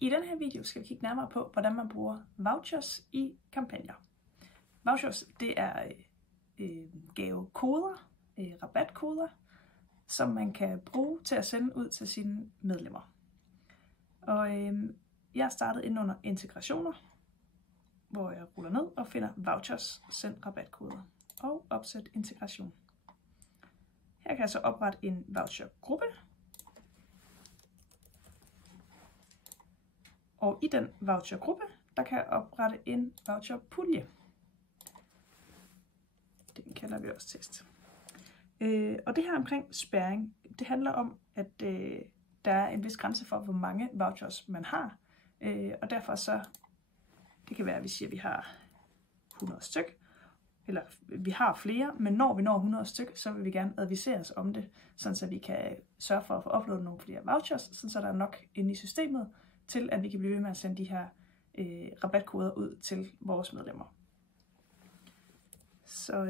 I denne her video skal vi kigge nærmere på, hvordan man bruger vouchers i kampagner. Vouchers, det er gavekoder, rabatkoder, som man kan bruge til at sende ud til sine medlemmer. Og jeg startede inde under integrationer, hvor jeg ruller ned og finder vouchers, send rabatkoder og opsæt integration. Her kan jeg så oprette en vouchergruppe. Og i den vouchergruppe, der kan jeg oprette en voucherpulje. Den kalder vi også test. Og det her omkring spærring, det handler om, at der er en vis grænse for, hvor mange vouchers man har. Og derfor så, det kan være, at vi siger, at vi har 100 styk, eller vi har flere, men når vi når 100 styk, så vil vi gerne adviseres om det, sådan så vi kan sørge for at få uploadet nogle flere vouchers, sådan så der er nok inde i systemet, til at vi kan blive ved med at sende de her rabatkoder ud til vores medlemmer. Så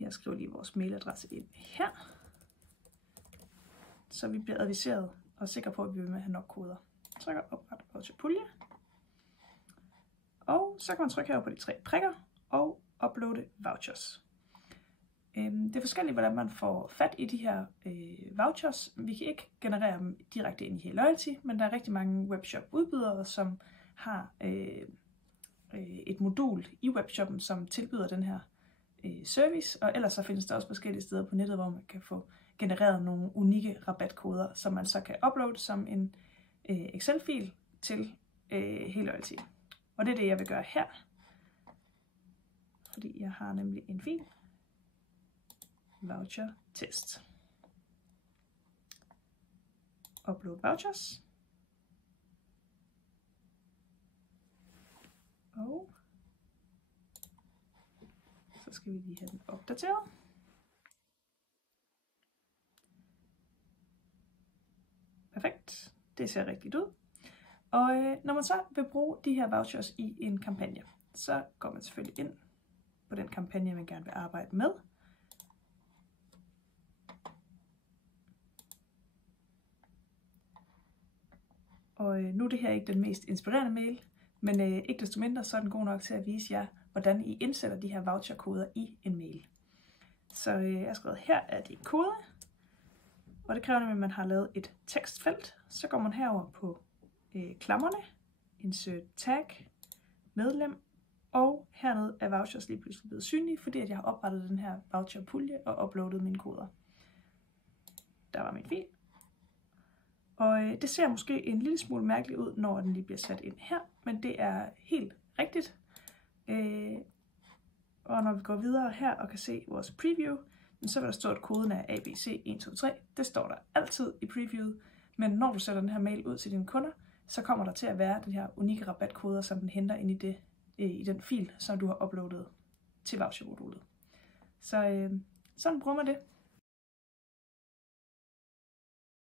jeg skriver lige vores mailadresse ind her, så vi bliver adviseret og sikre på, at vi bliver ved med at have nok koder. Trykker opret voucherpulje, og så kan man trykke her på de 3 prikker og uploade vouchers. Det er forskelligt, hvordan man får fat i de her vouchers. Vi kan ikke generere dem direkte ind i Loyalty, men der er rigtig mange webshop-udbydere, som har et modul i webshoppen, som tilbyder den her service. Og ellers så findes der også forskellige steder på nettet, hvor man kan få genereret nogle unikke rabatkoder, som man så kan uploade som en Excel-fil til Loyalty. Og det er det, jeg vil gøre her, fordi jeg har nemlig en fil. Voucher test. Upload vouchers. Og så skal vi lige have den opdateret. Perfekt. Det ser rigtigt ud. Og når man så vil bruge de her vouchers i en kampagne, så går man selvfølgelig ind på den kampagne, man gerne vil arbejde med. Og nu er det her ikke den mest inspirerende mail, men ikke desto mindre så er den god nok til at vise jer, hvordan I indsætter de her voucherkoder i en mail. Så jeg har skrevet, her er din kode, og det kræver nemlig, at man har lavet et tekstfelt. Så går man herover på klammerne, insert tag, medlem, og hernede er vouchers lige pludselig blevet synlige, fordi at jeg har oprettet den her voucherpulje og uploadet mine koder. Der var min fil. Og det ser måske en lille smule mærkeligt ud, når den lige bliver sat ind her, men det er helt rigtigt. Og når vi går videre her og kan se vores preview, så vil der stå, at koden er ABC123. Det står der altid i previewet, men når du sætter den her mail ud til dine kunder, så kommer der til at være den her unikke rabatkoder, som den henter ind i den fil, som du har uploadet til vouchermodulet. Så sådan bruger man det.